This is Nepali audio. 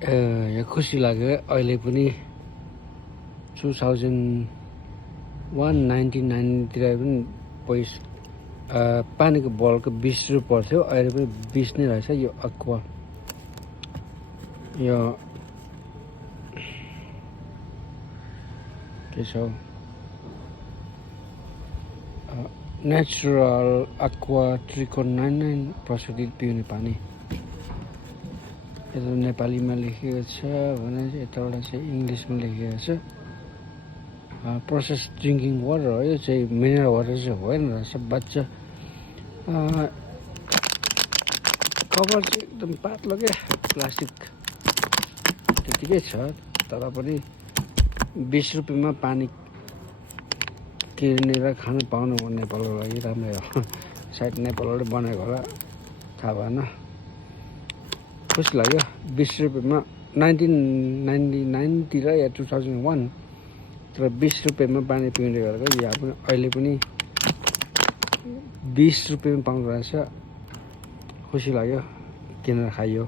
यो खुसी लाग्यो अहिले पनि 1999 तिर पनि पानीको बलको 20 रुपियाँ पर्थ्यो अहिले पनि 20 नै रहेछ यो अक्वा यो के छ नेचुरल अक्वा 3.99% पिउने पानी यता नेपालीमा लेखेको छ भने यताबाट चाहिँ इङ्ग्लिसमा लेखेको छ प्रोसेस ड्रिङ्किङ वाटर हो यो चाहिँ मिनरल वाटर चाहिँ होइन रहेछ बच्चा कभर चाहिँ एकदम पातलो क्या प्लास्टिक त्यतिकै छ तर पनि 20 रुपियाँमा पानी किनेर खान पाउनु नेपालको लागि राम्रै हो सायद नेपालबाट बनाएको होला थाहा भएन खुसी लाग्यो 20 रुपियाँमा 1999 तिर या 2001 तर 20 रुपियाँमा पानी पिउने गरेको यहाँ पनि अहिले पनि 20 रुपियाँमा पाउँदो रहेछ खुसी लाग्यो किनेर खाइयो